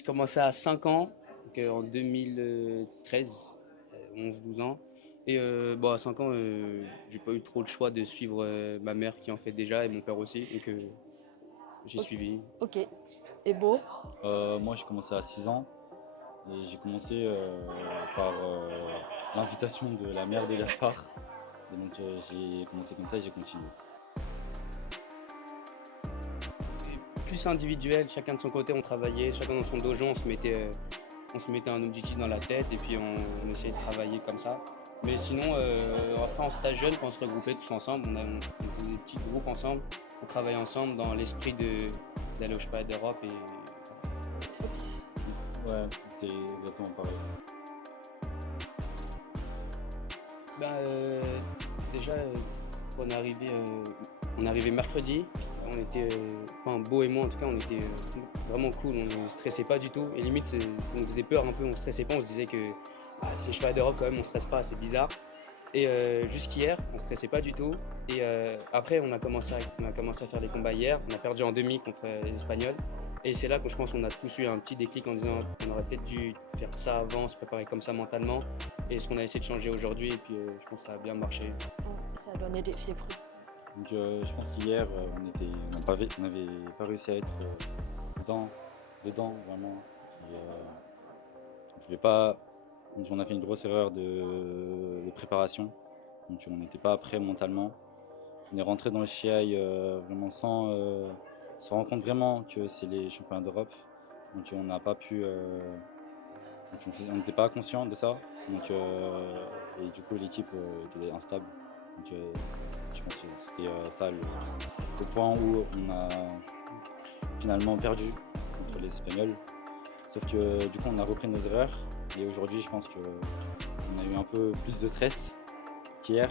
J'ai commencé à 5 ans, donc, en 2013, 11-12 ans. Et bon, à 5 ans, j'ai pas eu trop le choix de suivre ma mère qui en fait déjà et mon père aussi. Donc j'ai O- suivi. Ok. Et Beau? Moi, j'ai commencé à 6 ans et j'ai commencé par l'invitation de la mère de Gaspard. Et donc, j'ai commencé comme ça et j'ai continué. Plus individuel, chacun de son côté, on travaillait, chacun dans son dojo, on se mettait un objectif dans la tête et puis on essayait de travailler comme ça. Mais sinon, après en stage jeune, quand on se regroupait tous ensemble, on faisait des petits groupes ensemble, on travaillait ensemble dans l'esprit d'aller au championnat d'Europe et Ouais, c'était exactement pareil. bah, déjà, on est arrivé mercredi. On était, enfin Beau et moi en tout cas, on était vraiment cool. On ne stressait pas du tout. Et limite, ça nous faisait peur un peu. On stressait pas. On se disait que c'est cheval d'Europe quand même. On stresse pas. C'est bizarre. Et jusqu'hier, on stressait pas du tout. Et après, on a commencé à faire les combats hier. On a perdu en demi contre les Espagnols. Et c'est là que je pense qu'on a tous eu un petit déclic en disant qu'on aurait peut-être dû faire ça avant, se préparer comme ça mentalement. Et ce qu'on a essayé de changer aujourd'hui. Et puis je pense que ça a bien marché. Ça a donné ses fruits. Donc, je pense qu'hier, on n'avait pas réussi à être dedans vraiment. Et, on pouvait pas. Donc, on a fait une grosse erreur de préparation. Donc, on n'était pas prêt mentalement. On est rentré dans le Chiaï vraiment sans se rendre compte vraiment que c'est les championnats d'Europe. Donc on n'a pas pu, donc on n'était pas conscient de ça. Donc et du coup l'équipe était instable. Donc je pense que c'était ça le point où on a finalement perdu contre les Espagnols. Sauf que du coup on a repris nos erreurs et aujourd'hui je pense que on a eu un peu plus de stress qu'hier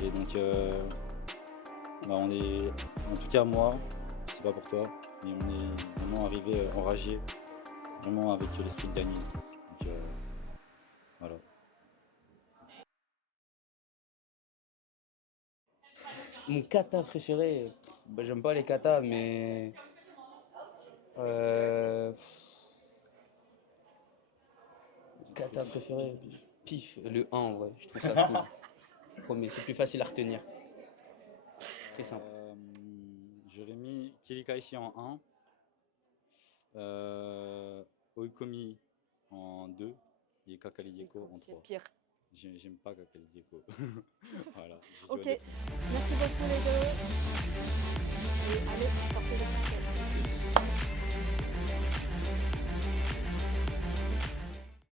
et donc bah, on est, en tout cas moi, je sais pas pour toi, mais on est vraiment arrivé enragé, vraiment avec l'esprit de gagner. Donc voilà. Mon kata préféré, bah, j'aime pas les katas, mais euh, kata préféré, pif, le 1, ouais, je trouve ça cool. Premier, c'est plus facile à retenir. Très simple. J'aurais mis Kirikaishi en 1, Oikomi en 2 et Kakali Dieko en C'est 3. pire. J'aime pas Kakali Dieko. Voilà, je suis Ok. honnête. Merci beaucoup les deux.